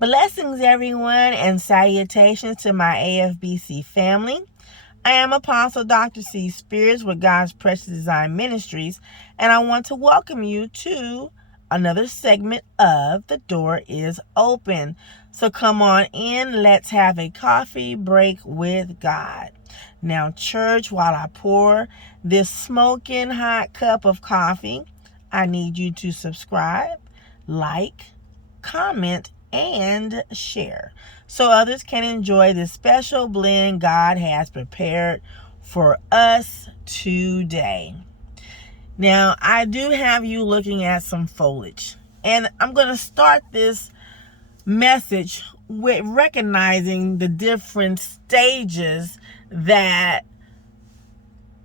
Blessings, everyone, and salutations to my AFBC family. I am Apostle Dr. C. Spears with God's Precious Design Ministries, and I want to welcome you to another segment of The Door is Open. So come on in, let's have a coffee break with God. Now, church, while I pour this smoking hot cup of coffee, I need you to subscribe, like, comment, and share so others can enjoy this special blend God has prepared for us today. Now, I do have you looking at some foliage, and I'm going to start this message with recognizing the different stages that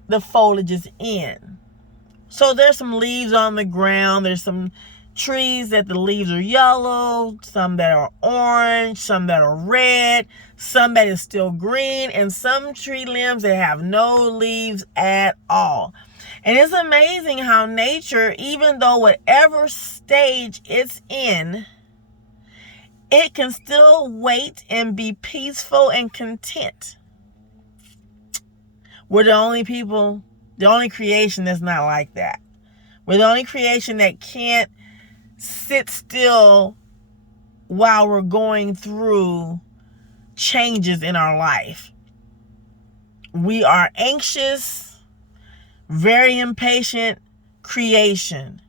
the foliage is in. So there's some leaves on the ground, there's some trees that the leaves are yellow, some that are orange, some that are red, some that is still green, and some tree limbs that have no leaves at all. And it's amazing how nature, even though whatever stage it's in, it can still wait and be peaceful and content. We're the only creation that's not like that. We're the only creation that can't sit still while we're going through changes in our life. We are anxious, very impatient creation.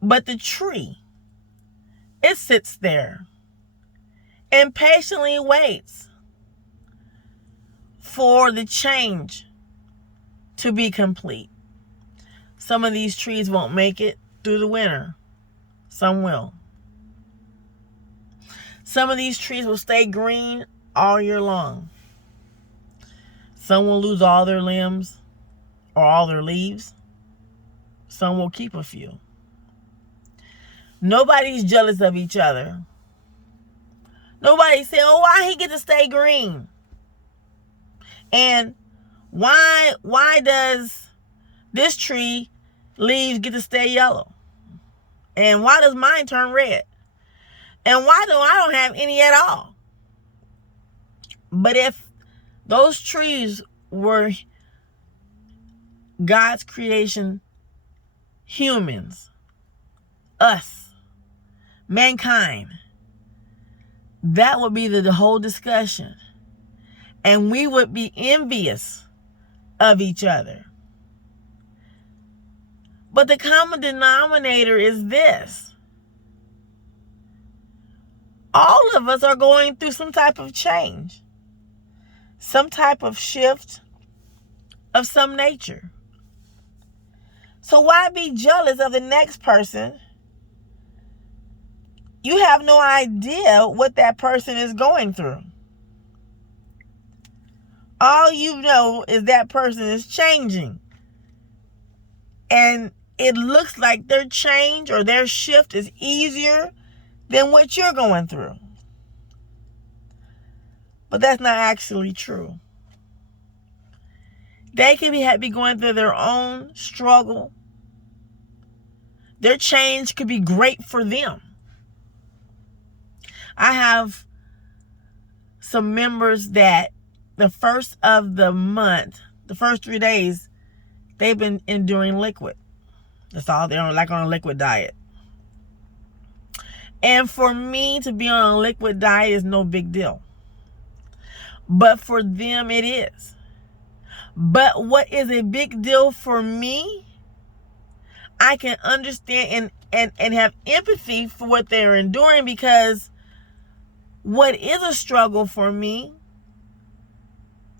But the tree, it sits there and patiently waits for the change to be complete. Some of these trees won't make it through the winter. Some will. Some of these trees will stay green all year long. Some will lose all their limbs or all their leaves. Some will keep a few. Nobody's jealous of each other. Nobody's saying, oh, why he get to stay green? And why does this tree leaves get to stay yellow? And why does mine turn red? And why do I don't have any at all? But if those trees were God's creation, humans, us, mankind, that would be the whole discussion. And we would be envious of each other. But the common denominator is this. All of us are going through some type of change, some type of shift of some nature. So why be jealous of the next person? You have no idea what that person is going through. All you know is that person is changing. And it looks like their change or their shift is easier than what you're going through. But that's not actually true. They could be going through their own struggle. Their change could be great for them. I have some members that the first of the month, the first 3 days, they've been enduring liquid. That's all. They're like on a liquid diet. And for me to be on a liquid diet is no big deal. But for them it is. But what is a big deal for me, I can understand and have empathy for what they're enduring, because what is a struggle for me,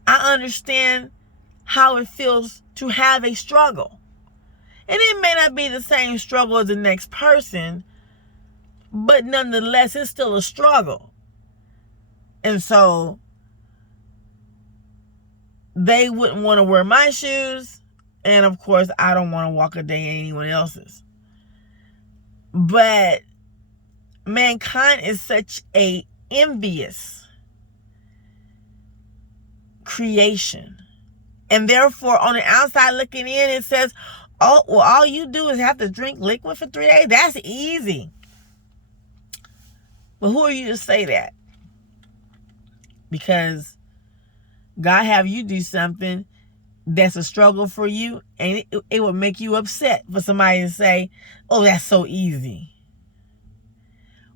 I understand how it feels to have a struggle. And it may not be the same struggle as the next person, but nonetheless, it's still a struggle. And so they wouldn't want to wear my shoes. And of course, I don't want to walk a day in anyone else's. But mankind is such a envious creation. And therefore, on the outside looking in, it says, oh, well, all you do is have to drink liquid for 3 days. That's easy. But who are you to say that? Because God have you do something that's a struggle for you, and it would make you upset for somebody to say, oh, that's so easy.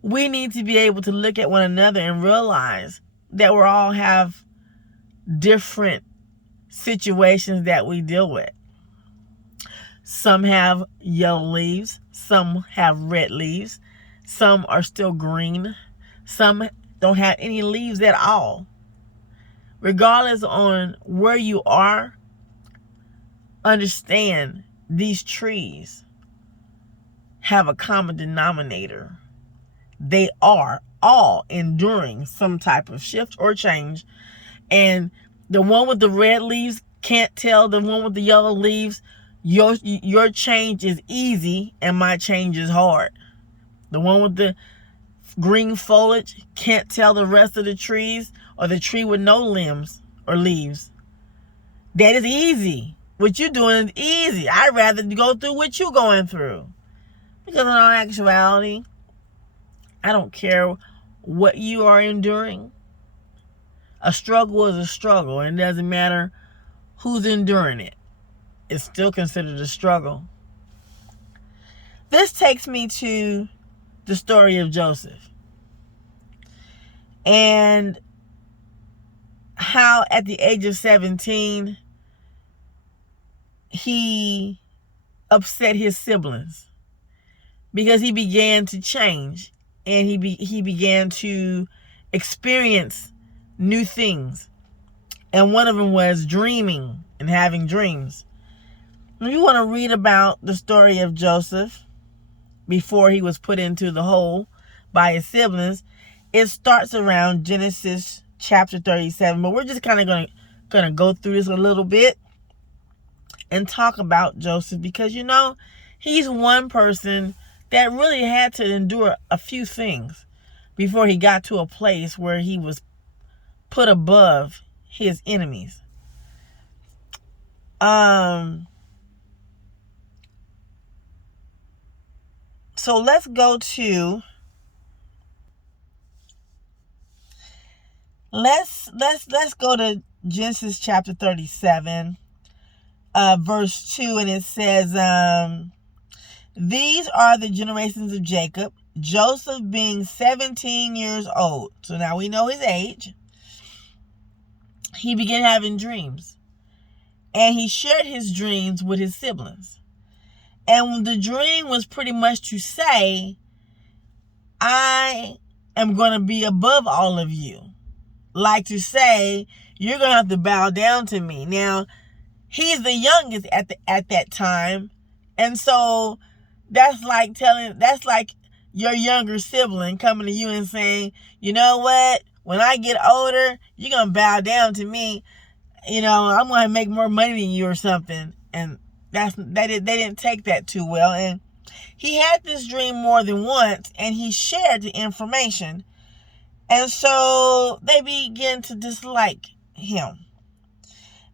We need to be able to look at one another and realize that we all have different situations that we deal with. Some have yellow leaves, some have red leaves, some are still green, some don't have any leaves at all. Regardless on where you are, understand these trees have a common denominator. They are all enduring some type of shift or change. And the one with the red leaves can't tell the one with the yellow leaves, your change is easy and my change is hard. The one with the green foliage can't tell the rest of the trees, or the tree with no limbs or leaves, that is easy. What you're doing is easy. I'd rather go through what you're going through. Because in all actuality, I don't care what you are enduring. A struggle is a struggle, and it doesn't matter who's enduring it. It's still considered a struggle. This takes me to the story of Joseph. And how at the age of 17, he upset his siblings because he began to change, and he began to experience new things. And one of them was dreaming and having dreams. If you want to read about the story of Joseph before he was put into the hole by his siblings, it starts around Genesis chapter 37. But we're just kind of going to go through this a little bit and talk about Joseph, because he's one person that really had to endure a few things before he got to a place where he was put above his enemies. So let's go to let's go to Genesis chapter 37, verse 2, and it says, these are the generations of Jacob, Joseph being 17 years old. So now we know his age. He began having dreams, and he shared his dreams with his siblings. And the dream was pretty much to say, I am going to be above all of you. Like to say, you're going to have to bow down to me. Now, he's the youngest at that time. And so that's like your younger sibling coming to you and saying, you know what? When I get older, you're going to bow down to me. I'm going to make more money than you or something. And they didn't take that too well. And he had this dream more than once, and he shared the information. And so they began to dislike him.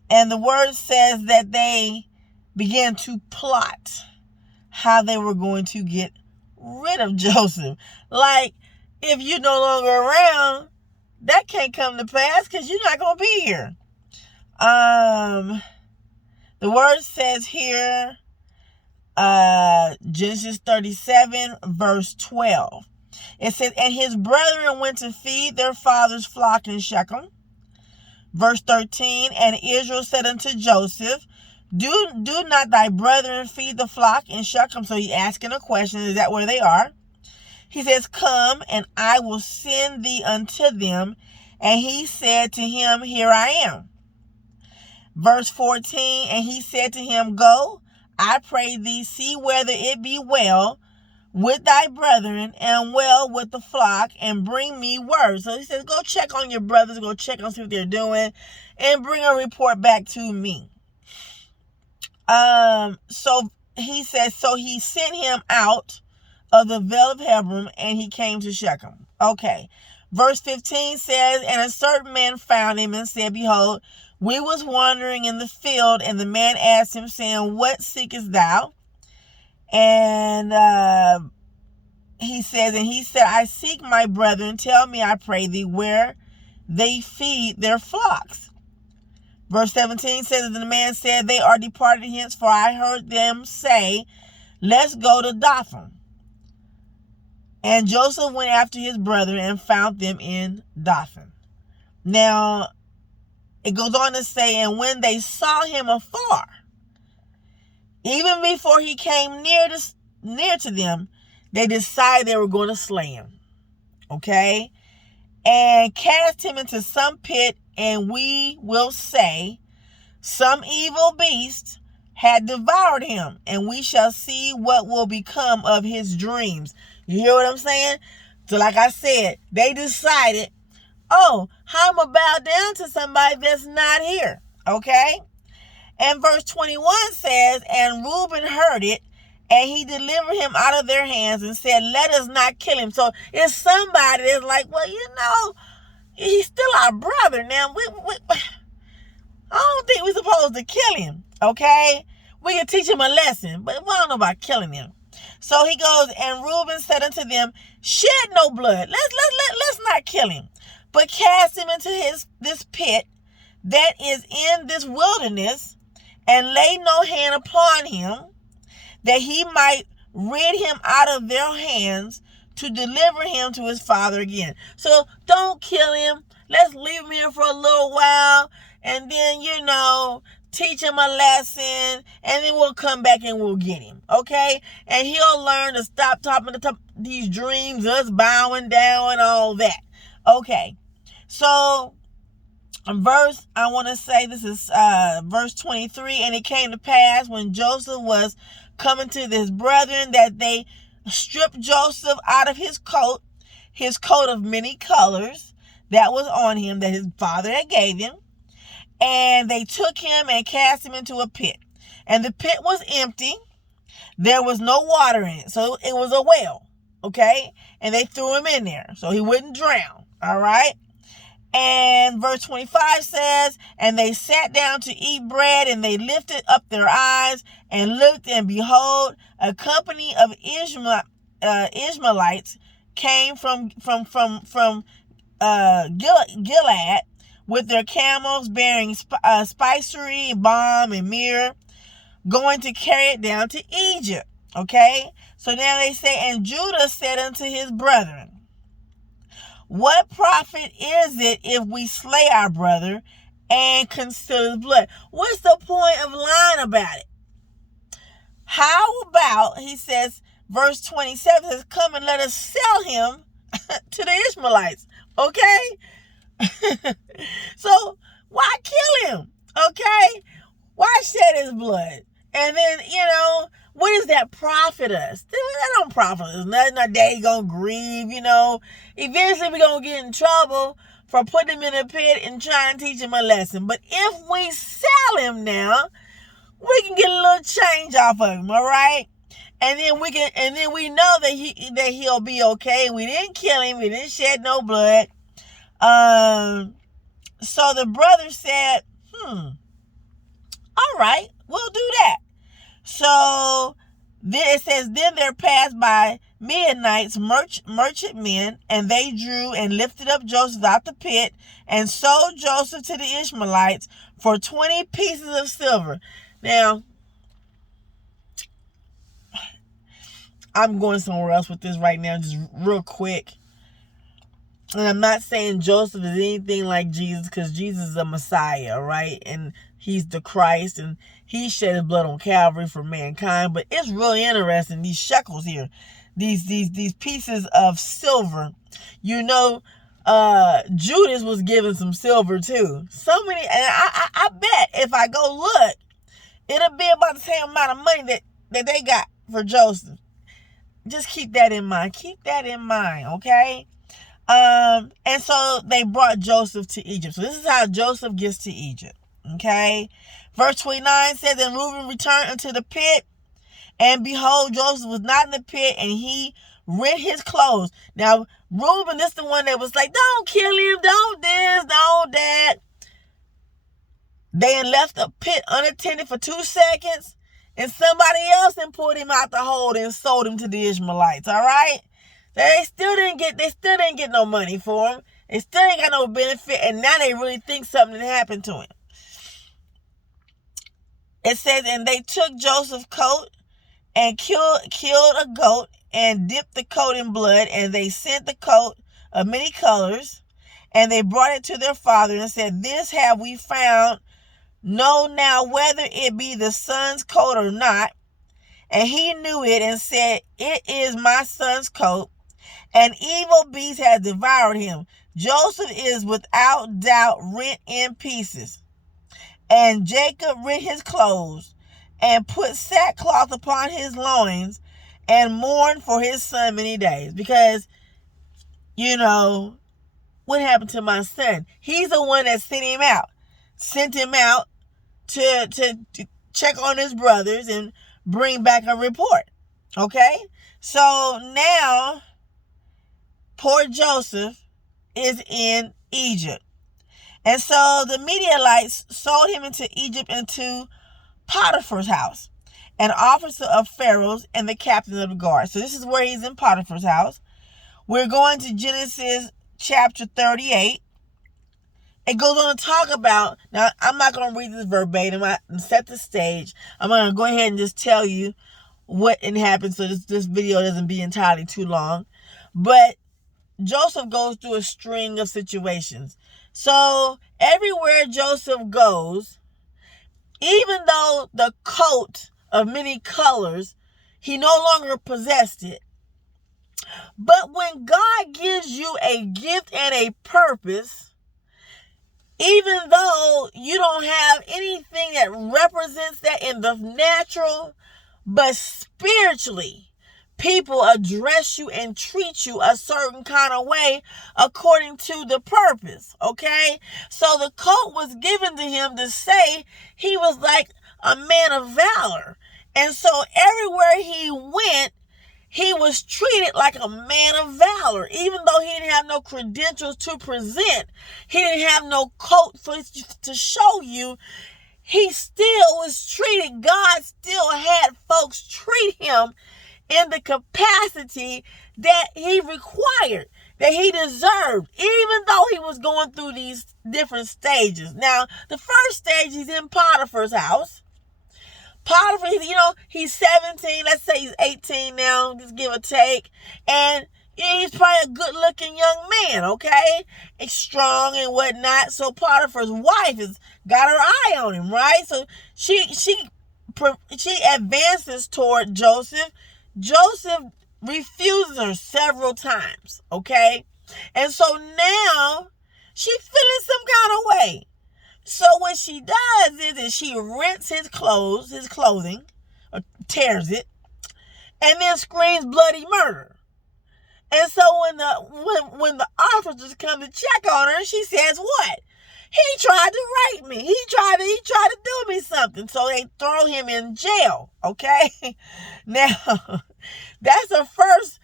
And the word says that they began to plot how they were going to get rid of Joseph. Like, if you're no longer around, that can't come to pass because you're not going to be here. The word says here, Genesis 37, verse 12. It says, and his brethren went to feed their father's flock in Shechem. Verse 13, and Israel said unto Joseph, do not thy brethren feed the flock in Shechem? So he's asking a question, is that where they are? He says, come, and I will send thee unto them. And he said to him, here I am. Verse 14, and he said to him, go, I pray thee, see whether it be well with thy brethren and well with the flock, and bring me word. So he says, go check on your brothers, go check on see what they're doing, and bring a report back to me. So he says, so he sent him out of the vale of Hebron, and he came to Shechem. Okay. Verse 15 says, and a certain man found him and said, behold, we was wandering in the field, and the man asked him, saying, what seekest thou? And he says, and he said, I seek my brethren, tell me, I pray thee, where they feed their flocks. Verse 17 says, and the man said, they are departed hence, for I heard them say, let's go to Dothan. And Joseph went after his brethren and found them in Dothan. Now, it goes on to say, and when they saw him afar, even before he came near to them, they decided they were going to slay him. Okay? And cast him into some pit, and we will say, some evil beast had devoured him, and we shall see what will become of his dreams. You hear what I'm saying? So like I said, they decided, oh, how am I bow down to somebody that's not here? Okay? And verse 21 says, and Reuben heard it, and he delivered him out of their hands and said, let us not kill him. So it's somebody that's like, well, he's still our brother. Now, I don't think we're supposed to kill him, okay? We can teach him a lesson, but we don't know about killing him. So he goes, and Reuben said unto them, shed no blood. Let's not kill him, but cast him into this pit that is in this wilderness, and lay no hand upon him, that he might rid him out of their hands, to deliver him to his father again. So don't kill him. Let's leave him here for a little while, and then, teach him a lesson, and then we'll come back and we'll get him, okay? And he'll learn to stop talking to these dreams, us bowing down and all that. Okay, so verse 23, and it came to pass when Joseph was coming to his brethren that they stripped Joseph out of his coat of many colors that was on him that his father had gave him, and they took him and cast him into a pit. And the pit was empty. There was no water in it. So it was a well, okay? And they threw him in there so he wouldn't drown, all right? And verse 25 says, and they sat down to eat bread, and they lifted up their eyes and looked, and behold, a company of Ishmaelites came from Gilead, with their camels bearing spicery, balm, and myrrh, going to carry it down to Egypt. Okay? So now they say, and Judah said unto his brethren, what profit is it if we slay our brother and conceal his blood? What's the point of lying about it? How about, he says, verse 27 says, come and let us sell him to the Ishmaelites. Okay? So why kill him? Okay? Why shed his blood? And then, what does that profit us? That don't profit us nothing. Our daddy gonna grieve, Eventually we're gonna get in trouble for putting him in a pit and trying to teach him a lesson. But if we sell him now, we can get a little change off of him, all right? And then we know that he'll be okay. We didn't kill him. We didn't shed no blood. So the brother said, all right, we'll do that. So then it says, then there passed by Midianites merchantmen, and they drew and lifted up Joseph out the pit, and sold Joseph to the Ishmaelites for 20 pieces of silver. Now, I'm going somewhere else with this right now, just real quick. And I'm not saying Joseph is anything like Jesus, because Jesus is a Messiah, right? And he's the Christ, and he shed his blood on Calvary for mankind. But it's really interesting, these shekels here, these pieces of silver. Judas was given some silver too. So many, and I bet if I go look, it'll be about the same amount of money that they got for Joseph. Just keep that in mind. Keep that in mind, okay? And so they brought Joseph to Egypt. So this is how Joseph gets to Egypt. Okay. Verse 29 says, and Reuben returned into the pit, and behold, Joseph was not in the pit, and he rent his clothes. Now, Reuben, this is the one that was like, don't kill him, don't this, don't that. They had left the pit unattended for 2 seconds, and somebody else then pulled him out the hole and sold him to the Ishmaelites. All right. They still didn't get no money for him. They still ain't got no benefit, and now they really think something happened to him. It says, and they took Joseph's coat and killed a goat and dipped the coat in blood, and they sent the coat of many colors, and they brought it to their father and said, this have we found. Know now whether it be the son's coat or not. And he knew it and said, it is my son's coat. An evil beast has devoured him. Joseph is without doubt rent in pieces. And Jacob rent his clothes and put sackcloth upon his loins and mourned for his son many days. Because, what happened to my son? He's the one that sent him out to check on his brothers and bring back a report. Okay? So now, poor Joseph is in Egypt. And so the Midianites sold him into Egypt, into Potiphar's house, an officer of Pharaoh's and the captain of the guard. So this is where he's in Potiphar's house. We're going to Genesis chapter 38. It goes on to talk about, now I'm not going to read this verbatim, I set the stage. I'm going to go ahead and just tell you what happened so this video doesn't be entirely too long. But Joseph goes through a string of situations. So everywhere Joseph goes, even though the coat of many colors, he no longer possessed it. But when God gives you a gift and a purpose, even though you don't have anything that represents that in the natural, but spiritually, people address you and treat you a certain kind of way according to the purpose, okay? So the coat was given to him to say he was like a man of valor. And so everywhere he went, he was treated like a man of valor. Even though he didn't have no credentials to present, he didn't have no coat to show you, he still was treated. God still had folks treat him in the capacity that he required, that he deserved, even though he was going through these different stages. Now, the first stage, he's in Potiphar's house. Potiphar, he's 17. Let's say he's 18 now, just give or take. And he's probably a good-looking young man, okay? He's strong and whatnot. So Potiphar's wife has got her eye on him, right? So she advances toward Joseph. Joseph refuses her several times, okay? And so now she's feeling some kind of way. So what she does is she rents his clothing, or tears it, and then screams bloody murder. And so when the officers come to check on her, she says what? He tried to rape me. He tried to do me something. So they throw him in jail, okay? Now, that's the first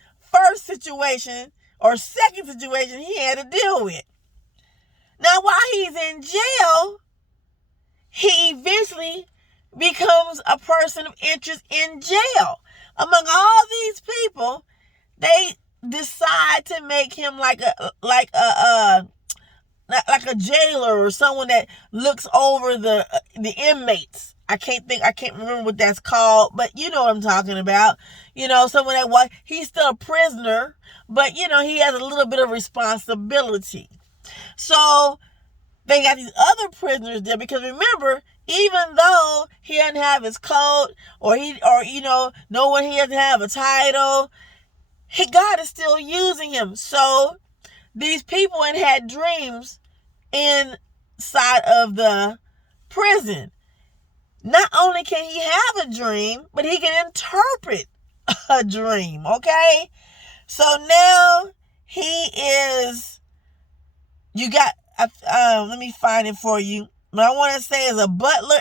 situation or second situation he had to deal with. Now, while he's in jail, he eventually becomes a person of interest in jail. Among all these people, they decide to make him like a jailer or someone that looks over the inmates. I can't remember what that's called, but you know what I'm talking about. Someone he's still a prisoner, but he has a little bit of responsibility. So they got these other prisoners there because remember, even though he doesn't have his coat or no one, he doesn't have a title, God is still using him. So these people had dreams inside of the prison. Not only can he have a dream, but he can interpret a dream, okay? So now he is, let me find it for you. What I want to say is a butler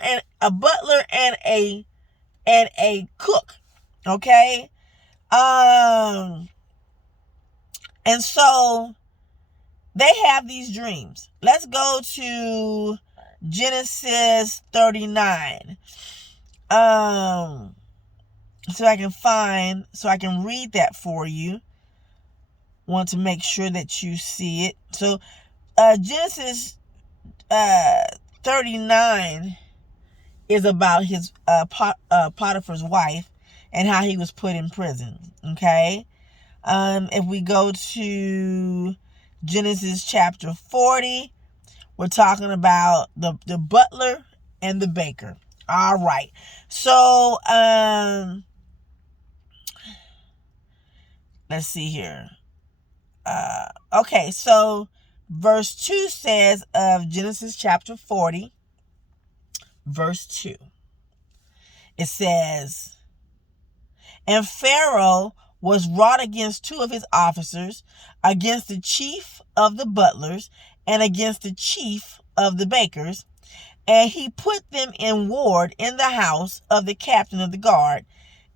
and a cook, okay? And so they have these dreams. Let's go to Genesis 39. So I can read that for you. want to make sure that you see it. So Genesis 39 is about his Potiphar's wife and how he was put in prison. Okay. If we go to Genesis chapter 40, we're talking about the butler and the baker. All right. So let's see here. Okay, so verse 2 says of Genesis chapter 40, verse 2. It says, "And Pharaoh was wroth against two of his officers, against the chief of the butlers, and against the chief of the bakers, and he put them in ward in the house of the captain of the guard,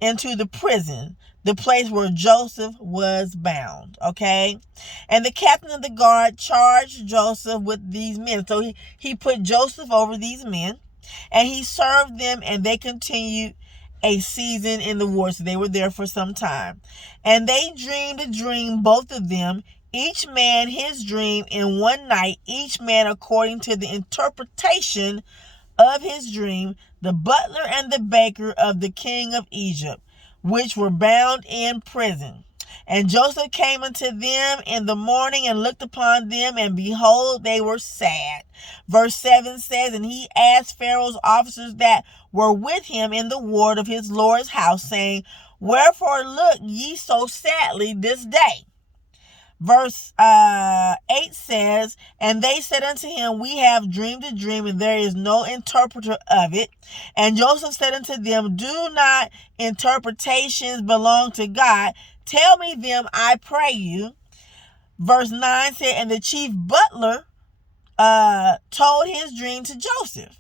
into the prison, the place where Joseph was bound." Okay. And the captain of the guard charged Joseph with these men. So he put Joseph over these men, and he served them, and they continued a season in the ward. So they were there for some time. And they dreamed a dream, both of them, each man his dream in one night, each man according to the interpretation of his dream, the butler and the baker of the king of Egypt, which were bound in prison. And Joseph came unto them in the morning and looked upon them, and behold, they were sad. Verse 7 says, "And he asked Pharaoh's officers that were with him in the ward of his Lord's house, saying, Wherefore look ye so sadly this day?" Verse 8 says, "And they said unto him, We have dreamed a dream, and there is no interpreter of it. And Joseph said unto them, Do not interpretations belong to God? Tell me them, I pray you." Verse 9 said, "And the chief butler told his dream to Joseph,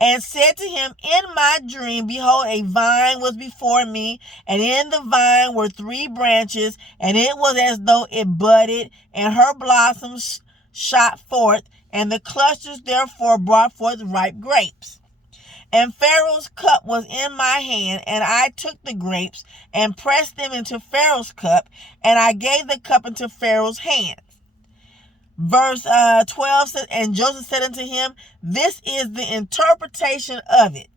and said to him, In my dream, behold, a vine was before me, and in the vine were 3 branches, and it was as though it budded, and her blossoms shot forth, and the clusters therefore brought forth ripe grapes. And Pharaoh's cup was in my hand, and I took the grapes, and pressed them into Pharaoh's cup, and I gave the cup into Pharaoh's hand." Verse 12 says, "And Joseph said unto him, This is the interpretation of it."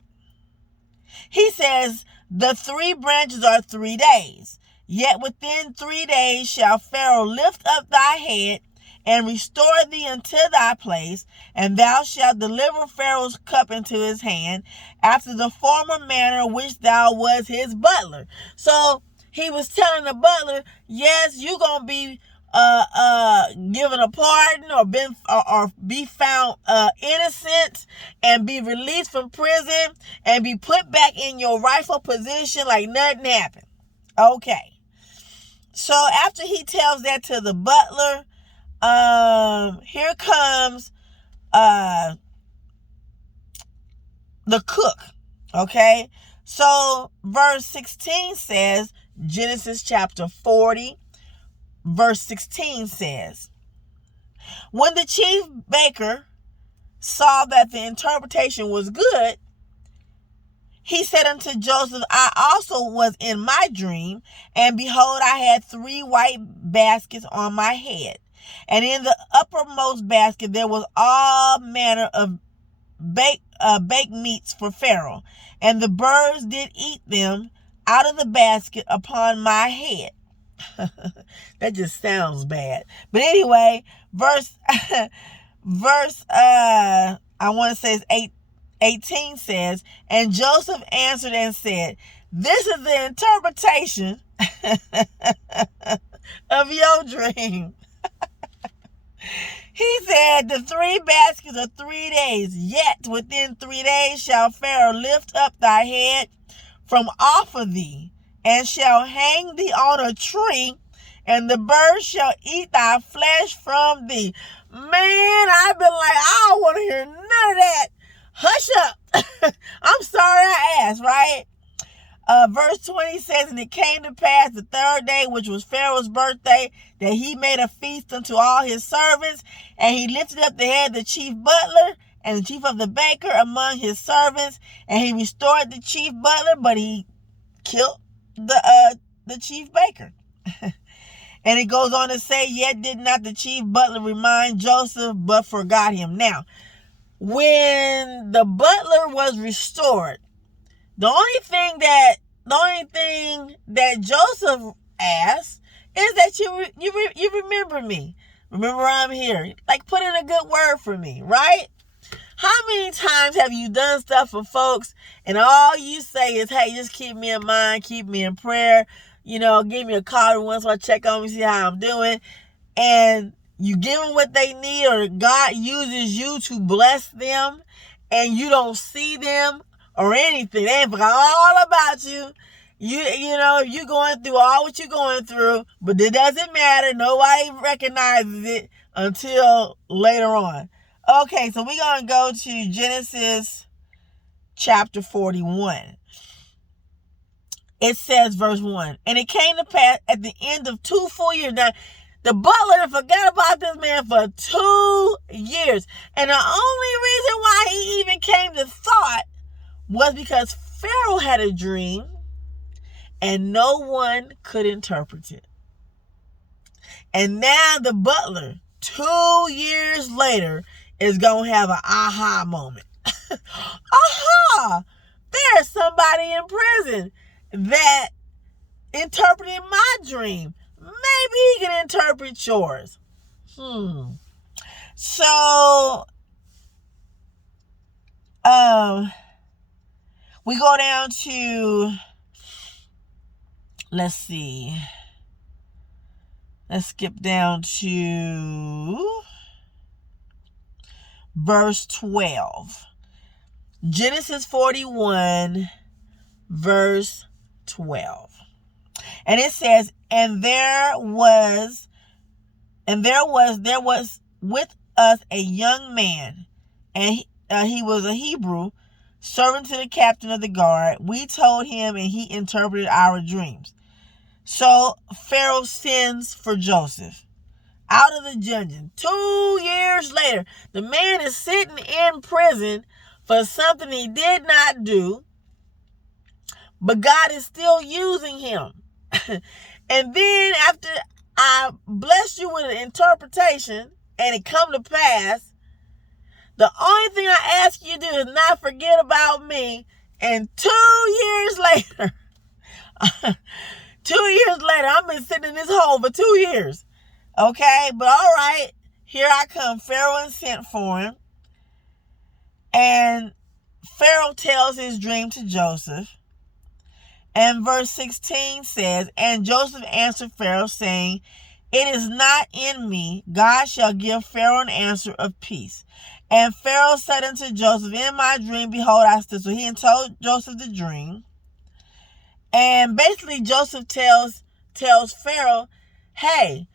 He says, "The 3 branches are 3 days. Yet within 3 days shall Pharaoh lift up thy head, and restore thee unto thy place, and thou shalt deliver Pharaoh's cup into his hand, after the former manner which thou was his butler." So he was telling the butler, yes, you're going to be given a pardon, or be found innocent, and be released from prison, and be put back in your rightful position like nothing happened. Okay. So after he tells that to the butler, here comes the cook. Okay. So verse 16 says, Genesis chapter 40, verse 16 says, "When the chief baker saw that the interpretation was good, he said unto Joseph, I also was in my dream, and behold, I had 3 white baskets on my head. And in the uppermost basket there was all manner of baked meats for Pharaoh, and the birds did eat them out of the basket upon my head." That just sounds bad. But anyway, verse I want to say it's 18 says, "And Joseph answered and said, This is the interpretation of your dream." He said, "The 3 baskets are 3 days, yet within 3 days shall Pharaoh lift up thy head from off of thee, and shall hang thee on a tree, and the birds shall eat thy flesh from thee." Man, I've been like, I don't want to hear none of that. Hush up. I'm sorry I asked, right? Verse 20 says, "And it came to pass the 3rd day, which was Pharaoh's birthday, that he made a feast unto all his servants, and he lifted up the head of the chief butler and the chief of the baker among his servants, and he restored the chief butler, but he killed the chief baker." And it goes on to say, yet did not the chief butler remind Joseph, but forgot him. Now, when the butler was restored, the only thing that Joseph asked is that you remember me. Remember I'm here. Like, put in a good word for me, right? How many times have you done stuff for folks and all you say is, hey, just keep me in mind, keep me in prayer, give me a call once I check on me, see how I'm doing, and you give them what they need, or God uses you to bless them and you don't see them or anything. They forgot all about you. You're going through all what you're going through, but it doesn't matter. Nobody recognizes it until later on. Okay, so we're going to go to Genesis chapter 41. It says, verse 1, and it came to pass at the end of 2 full years. Now, the butler forgot about this man for 2 years. And the only reason why he even came to thought was because Pharaoh had a dream and no one could interpret it. And now the butler, 2 years later, is going to have an aha moment. Aha! There's somebody in prison that interpreted my dream. Maybe he can interpret yours. So, we go down to, let's see. Let's skip down to verse 12. Genesis 41, verse 12. And it says, and there was with us a young man, and he was a Hebrew, servant to the captain of the guard. We told him, and he interpreted our dreams. So Pharaoh sends for Joseph out of the dungeon. 2 years later, the man is sitting in prison for something he did not do, but God is still using him. And then after I bless you with an interpretation and it come to pass, the only thing I ask you to do is not forget about me. And 2 years later, 2 years later, I've been sitting in this hole for 2 years. Okay, but all right, here I come. Pharaoh sent for him. And Pharaoh tells his dream to Joseph. And verse 16 says, and Joseph answered Pharaoh, saying, it is not in me. God shall give Pharaoh an answer of peace. And Pharaoh said unto Joseph, in my dream, behold, I stood. So he told Joseph the dream. And basically Joseph tells Pharaoh, hey,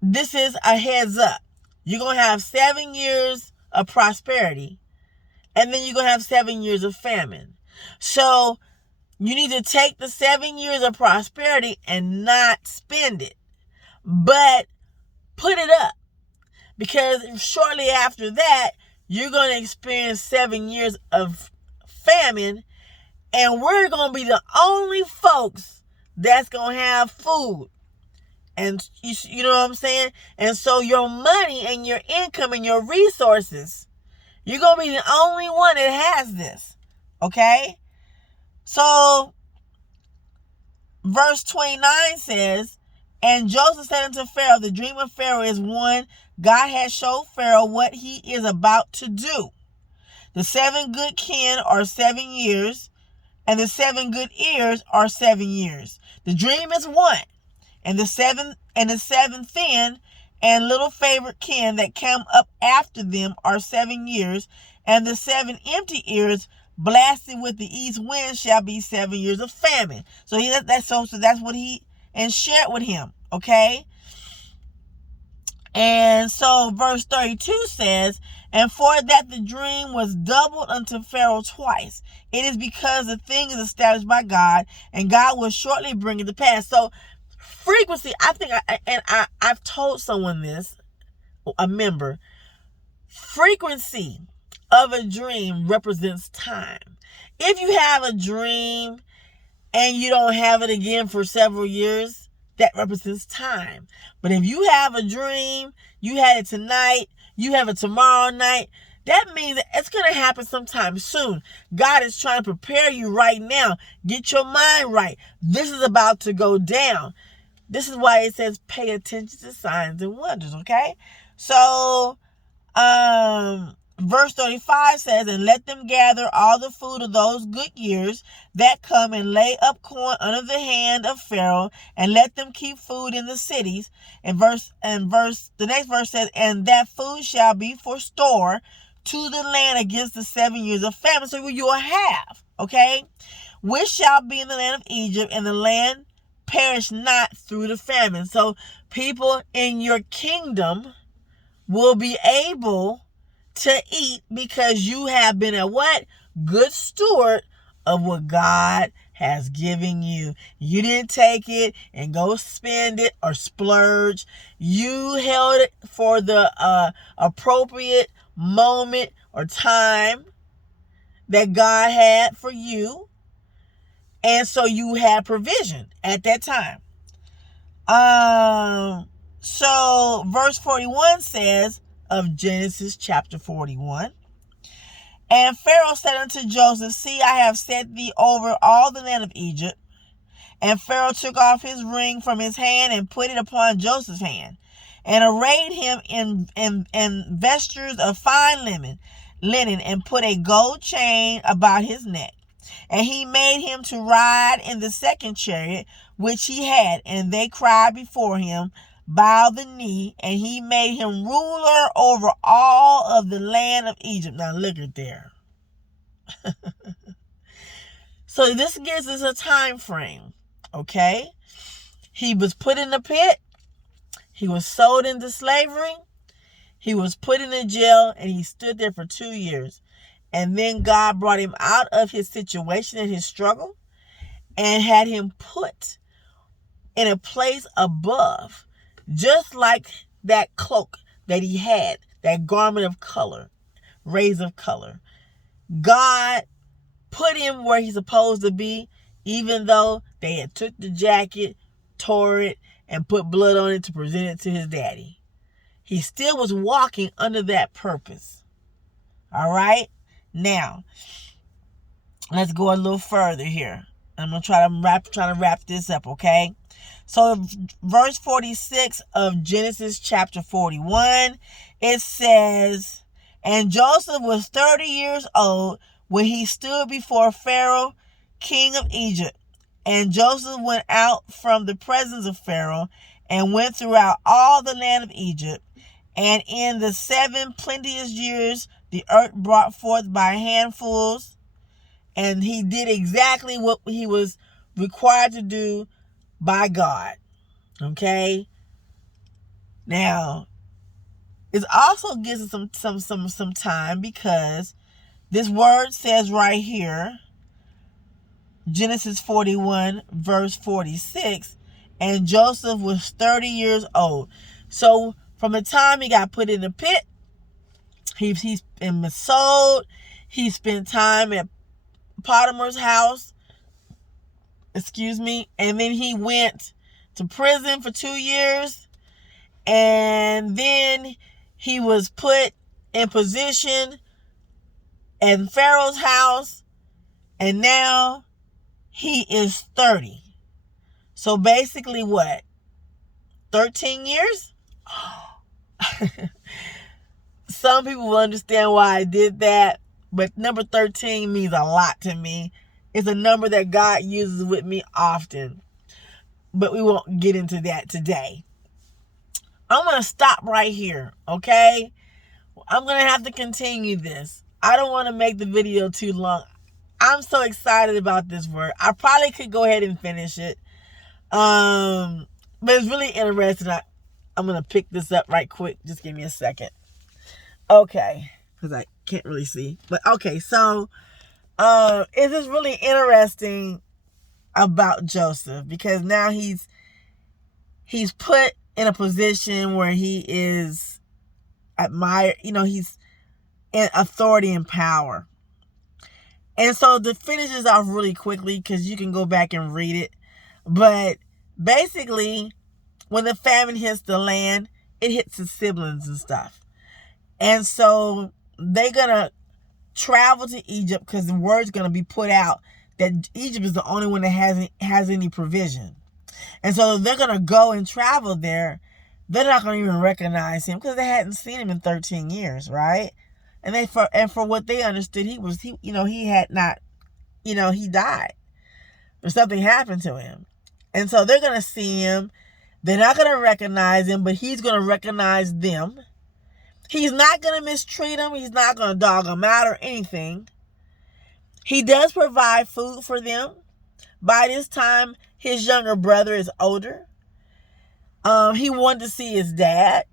this is a heads up. You're going to have 7 years of prosperity. And then you're going to have 7 years of famine. So you need to take the 7 years of prosperity and not spend it, but put it up. Because shortly after that, you're going to experience 7 years of famine, and we're going to be the only folks that's going to have food. And you know what I'm saying? And so your money and your income and your resources, you're going to be the only one that has this. Okay? So, verse 29 says, and Joseph said unto Pharaoh, the dream of Pharaoh is one, God has showed Pharaoh what he is about to do. The 7 good kin are 7 years, and the 7 good ears are 7 years. The dream is one, and the seven thin and little favorite kin that come up after them are 7 years, and the 7 empty ears blasted with the east wind shall be 7 years of famine. So that's what he and shared with him. Okay. And so verse 32 says, and for that the dream was doubled unto Pharaoh twice. It is because the thing is established by God, and God will shortly bring it to pass. So frequency, I've told someone this, a member, frequency of a dream represents time. If you have a dream and you don't have it again for several years, that represents time. But if you have a dream, you had it tonight, you have it tomorrow night, that means that it's going to happen sometime soon. God is trying to prepare you right now. Get your mind right. This is about to go down. This is why it says pay attention to signs and wonders, okay? So, verse 35 says, and let them gather all the food of those good years that come and lay up corn under the hand of Pharaoh, and let them keep food in the cities. And the next verse says, and that food shall be for store to the land against the 7 years of famine. So you will have, okay, which shall be in the land of Egypt, and the land perish not through the famine. So people in your kingdom will be able to eat because you have been a what? Good steward of what God has given you. You didn't take it and go spend it or splurge. You held it for the appropriate moment or time that God had for you. And so you had provision at that time. So verse 41 says of Genesis chapter 41, and Pharaoh said unto Joseph, see, I have set thee over all the land of Egypt. And Pharaoh took off his ring from his hand and put it upon Joseph's hand, and arrayed him in vestures of fine linen, and put a gold chain about his neck. And he made him to ride in the second chariot which he had, and they cried before him, bow the knee, and he made him ruler over all of the land of Egypt. Now look at there. So this gives us a time frame, okay? He was put in the pit. He was sold into slavery. He was put in a jail, and he stood there for 2 years. And then God brought him out of his situation and his struggle and had him put in a place above, just like that cloak that he had, that garment of color, rays of color. God put him where he's supposed to be, even though they had took the jacket, tore it, and put blood on it to present it to his daddy. He still was walking under that purpose. All right? Now, let's go a little further here. I'm going to try to wrap this up, okay? So, verse 46 of Genesis chapter 41, it says, and Joseph was 30 years old when he stood before Pharaoh, king of Egypt. And Joseph went out from the presence of Pharaoh and went throughout all the land of Egypt. And in the 7 plenteous years, the earth brought forth by handfuls. And he did exactly what he was required to do by God. Okay? Now, it also gives us some time, because this word says right here, Genesis 41, verse 46, and Joseph was 30 years old. So from the time he got put in the pit, he's been sold, he spent time at Potiphar's house, and then he went to prison for 2 years, and then he was put in position in Pharaoh's house, and now he is 30. So basically what? 13 years? Some people will understand why I did that, but number 13 means a lot to me. It's a number that God uses with me often, but we won't get into that today. I'm going to stop right here, okay? I'm going to have to continue this. I don't want to make the video too long. I'm so excited about this word. I probably could go ahead and finish it. But it's really interesting. I'm going to pick this up right quick. Just give me a second. Okay. Because I can't really see. But okay, so it's just really interesting about Joseph, because now he's put in a position where he is admired, he's in authority and power. And so to finish this off really quickly, because you can go back and read it, but basically, when the famine hits the land, it hits his siblings and stuff. And so they're going to travel to Egypt because the word's going to be put out that Egypt is the only one that has any provision. And so they're going to go and travel there. They're not going to even recognize him because they hadn't seen him in 13 years, right? And for what they understood, he died or something happened to him. And so they're going to see him. They're not going to recognize him, but he's going to recognize them. He's not going to mistreat them. He's not going to dog them out or anything. He does provide food for them. By this time, his younger brother is older. He wanted to see his dad.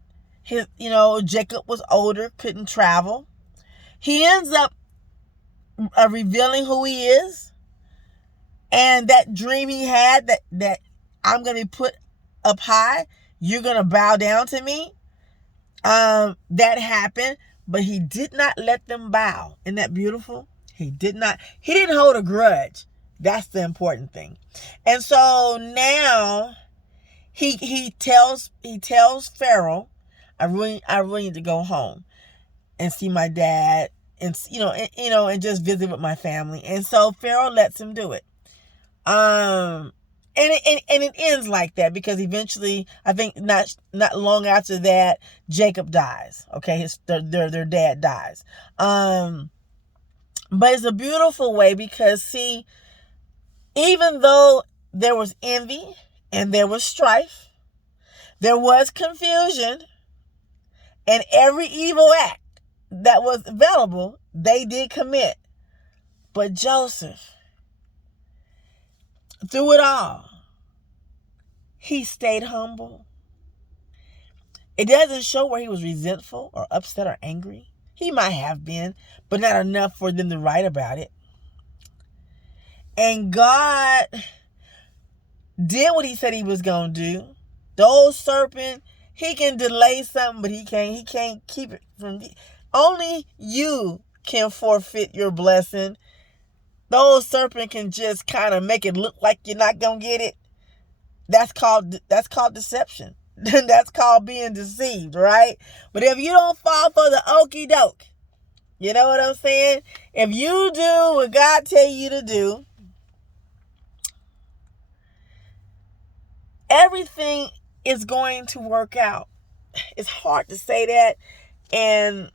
Jacob was older, couldn't travel. He ends up revealing who he is. And that dream he had that I'm going to be put up high, you're going to bow down to me. That happened, but he did not let them bow. Isn't that beautiful? He didn't hold a grudge. That's the important thing. And so now he tells Pharaoh, I really need to go home and see my dad and just visit with my family. And so Pharaoh lets him do it. And it ends like that because eventually, I think not long after that, Jacob dies. Okay, their dad dies. But it's a beautiful way because, see, even though there was envy and there was strife, there was confusion, and every evil act that was available, they did commit. But Joseph, through it all, he stayed humble. It doesn't show where he was resentful or upset or angry. He might have been, but not enough for them to write about it. And God did what he said he was going to do. The old serpent, he can delay something, but he can't keep it from... Only you can forfeit your blessing. The old serpent can just kind of make it look like you're not going to get it. That's called deception. That's called being deceived, right? But if you don't fall for the okie doke, you know what I'm saying? If you do what God tell you to do, everything is going to work out. It's hard to say that, and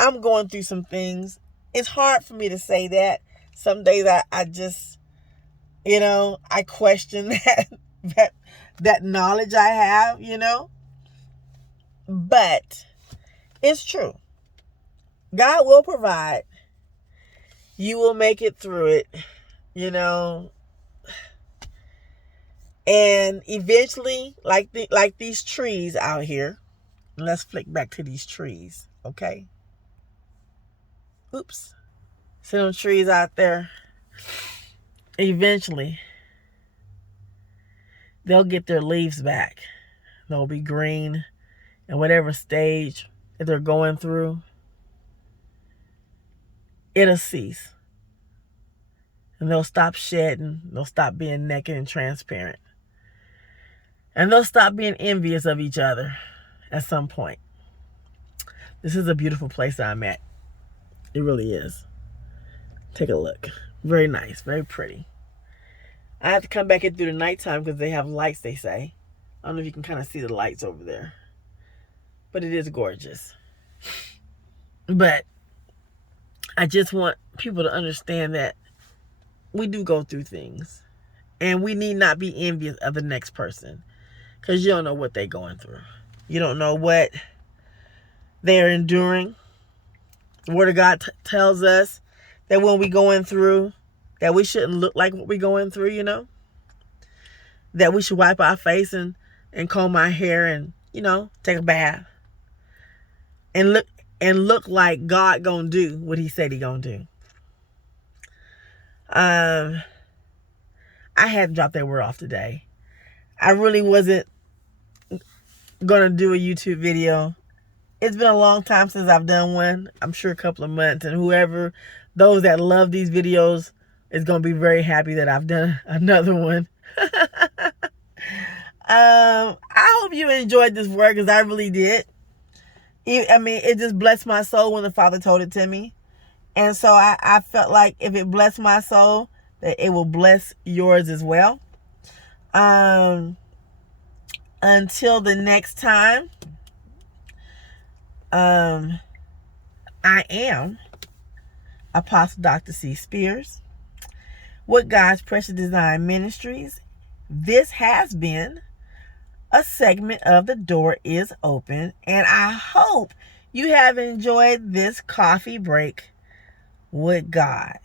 I'm going through some things. It's hard for me to say that. Some days I just, I question that knowledge I have, But it's true. God will provide. You will make it through it, And eventually, like these trees out here, let's flick back to these trees, okay? Oops. See them trees out there? Eventually, they'll get their leaves back. They'll be green in whatever stage that they're going through. It'll cease. And they'll stop shedding. They'll stop being naked and transparent. And they'll stop being envious of each other at some point. This is a beautiful place that I'm at. It really is. Take a look. Very nice. Very pretty. I have to come back in through the nighttime because they have lights, they say. I don't know if you can kind of see the lights over there. But it is gorgeous. But I just want people to understand that we do go through things. And we need not be envious of the next person. Because you don't know what they're going through. You don't know what they're enduring. The Word of God tells us that when we're going through, that we shouldn't look like what we're going through, That we should wipe our face and comb our hair and, take a bath. And look like God gonna do what he said he gonna do. I had to drop that word off today. I really wasn't gonna do a YouTube video. It's been a long time since I've done one. I'm sure a couple of months. And those that love these videos is gonna be very happy that I've done another one. I hope you enjoyed this word because I really did. I mean, it just blessed my soul when the Father told it to me. And so I felt like if it blessed my soul, that it will bless yours as well. Until the next time, I am Apostle Dr. C. Spears with God's Precious Design Ministries. This has been a segment of The Door is Open, and I hope you have enjoyed this coffee break with God.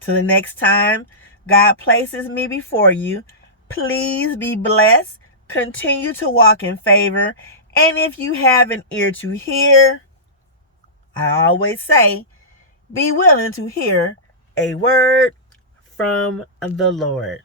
Till the next time God places me before you, please be blessed, continue to walk in favor, and if you have an ear to hear, I always say, be willing to hear a word from the Lord.